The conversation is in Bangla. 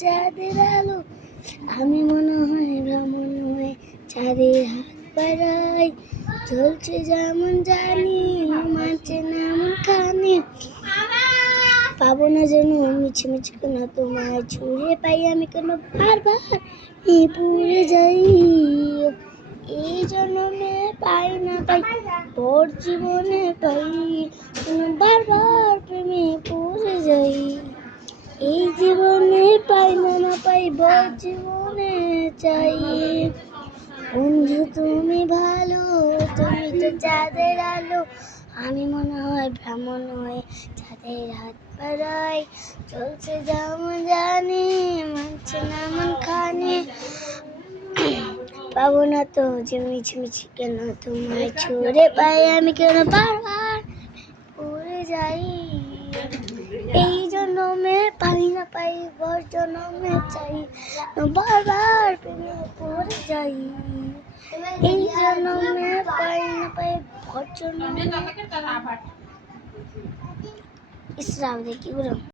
চাঁদের আলো, আমি মনে হয় ভ্রমণ হয়ে চাঁদের হাত বাড়াই। চলছে যেমন জানি, মানছে না মন খানি। পাবো না যেন মিছে মিছে কেন তোমায় ছুঁড়ে পাই আমি কেন বারবার পুড়ে যাই। এই জন্মে পাই না পাই, পর জীবনে পাই, বারবার প্রেমে পড়ে যাই। এই জীবনে পাই না পাই, পর জীবনে চাই। বন্ধু তুমি ভালো, তুমি তো চাঁদের আলো, আমি মনে হয় ভ্রমণ হয়ে চাঁদের হাত বাড়াই। চলছে যেমন জানি, মানছে না মন খানি। পাবো না তো যে মিছি মিছি কেন তোমায় ছুঁড়ে পাই আমি কেন বারবার পড়ে যাই। এই জন্মে পাই না পাই, পর জন্মে চাই, বারবার প্রেমে পড়ে যাই। এই জন্মে পাই না পাই, পর জন্মে ইসলাম দেখি